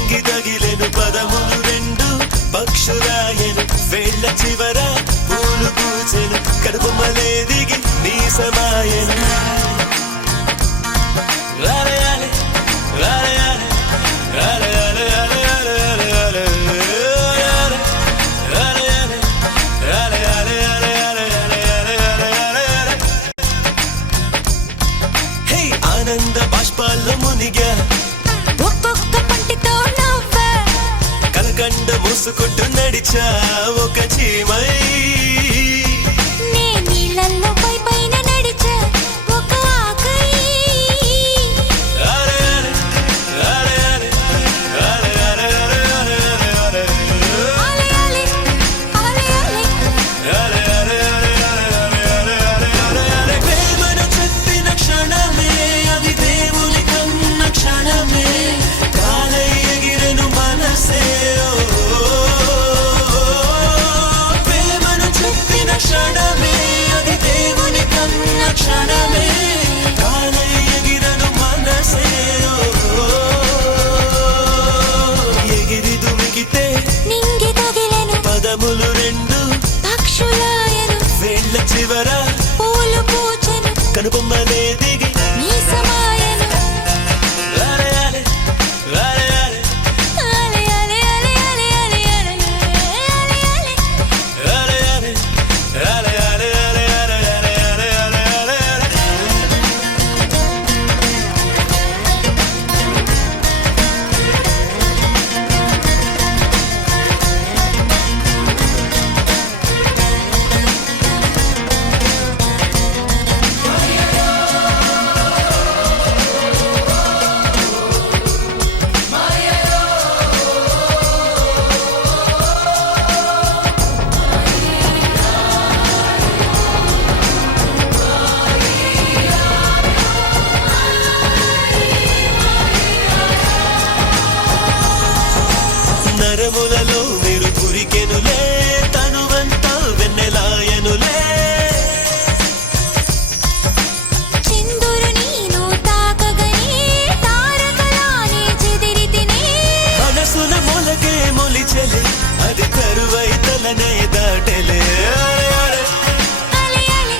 నింగి తగిలెను పదములు రెండు పక్షురాయను వేళ్ళ చివర పూలు పూచెను కడుపుమలే దిగి నీ సమాయను ఆనంద బాష్పాల్లో మునిగా ఒక్కొక్క పంటితో నవ్వా కలకండ మూసుకుంటూ నడిచా ఒక చీమై నే నీళ్ళల్లో పై పైన నడిచా ఒక ఆకై ప్రేమను చెప్పిన క్షణమే అది దేవుని కన్న క్షణమే కాలై ఎగిరెను మనసే ప్రేమను చెప్పిన క్షణమే అది దేవుని కన్న క్షణమే కాలై ఎగిరెను మనసే ఎగిరి దుమికితే నింగి తగిలెను పదములు రెండు పక్షులాయను వేళ్ళ చివర పూలు పూచెను కనుబొమ్మలే దిగి నీ సమాయను లాలే లాలే లాలే ఆలే ఆలే ఆలే ఆలే ఆలే ఆలే ఆలే నరములలో మీరు పురికెనులే తనువంతా వెన్నెలాయనులే చిందురు నీను తాకగనే తారకలానే చెదిరితినే మనసున మొలకే మొలిచెలే అది కరువై తలనే దాటెలే ఆలే ఆలే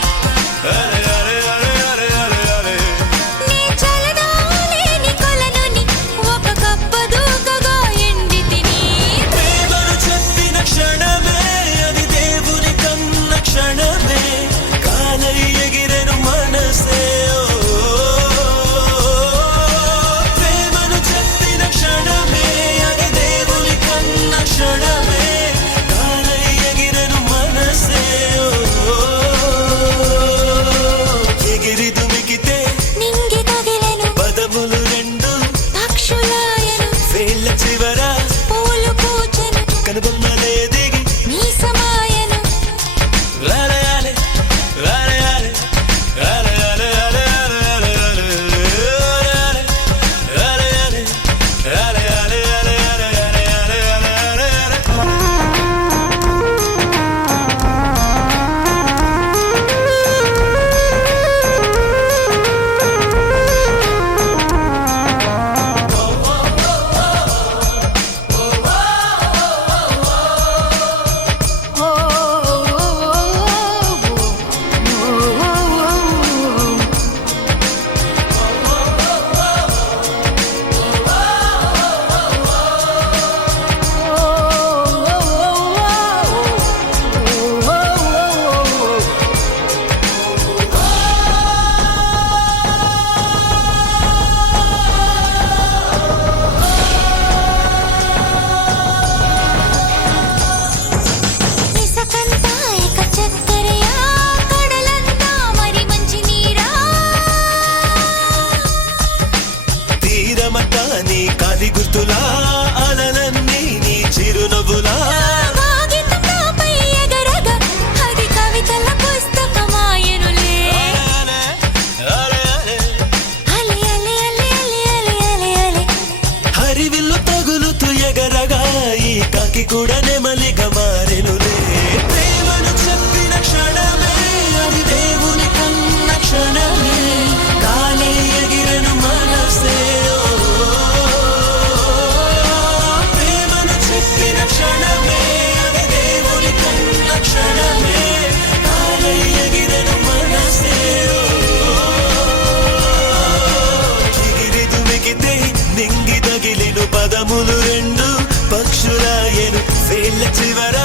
నీ చలనాలేని కొలనుని ఒక కప్ప దూకగా ఎండితిని ప్రేమను చెప్పిన క్షణమే మోములు రెండు పక్షులాయను వేళ్ళ చివర